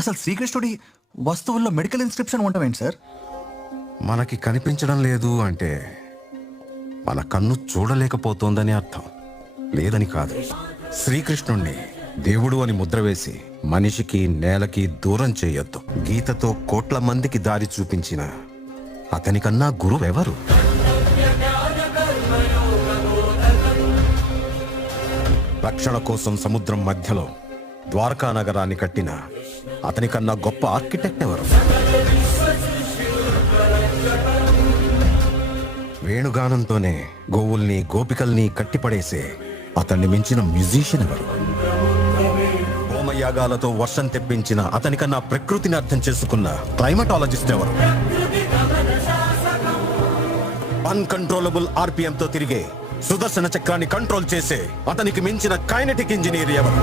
అసలు శ్రీకృష్ణుడి వస్తువుల్లో మెడికల్ ఇన్స్క్రిప్షన్ ఉండవేంటి సార్? మనకి కనిపించడం లేదు అంటే మన కన్ను చూడలేకపోతోందని అర్థం, లేదని కాదు. శ్రీకృష్ణుణ్ణి దేవుడు అని ముద్ర వేసి మనిషికి నేలకి దూరం చేయొద్దు. గీతతో కోట్ల మందికి దారి చూపించిన అతనికన్నా గురువెవరు? రక్షణ కోసం సముద్రం మధ్యలో ద్వారకా నగరాన్ని కట్టిన అతనికన్నా గొప్ప ఆర్కిటెక్ట్ ఎవరు? వేణుగానంతోనే గోవుల్ని గోపికల్ని కట్టిపడేసే అతన్ని మించిన మ్యూజిషియన్ ఎవరు? హోమయాగాలతో వర్షం తెప్పించిన అతనికన్నా ప్రకృతిని అర్థం చేసుకున్న క్లైమటాలజిస్ట్ ఎవరు? అన్కంట్రోలబుల్ ఆర్పిఎంతో తిరిగే సుదర్శన చక్రాన్ని కంట్రోల్ చేసే అతనికి మించిన కైనెటిక్ ఇంజనీర్ ఎవరు?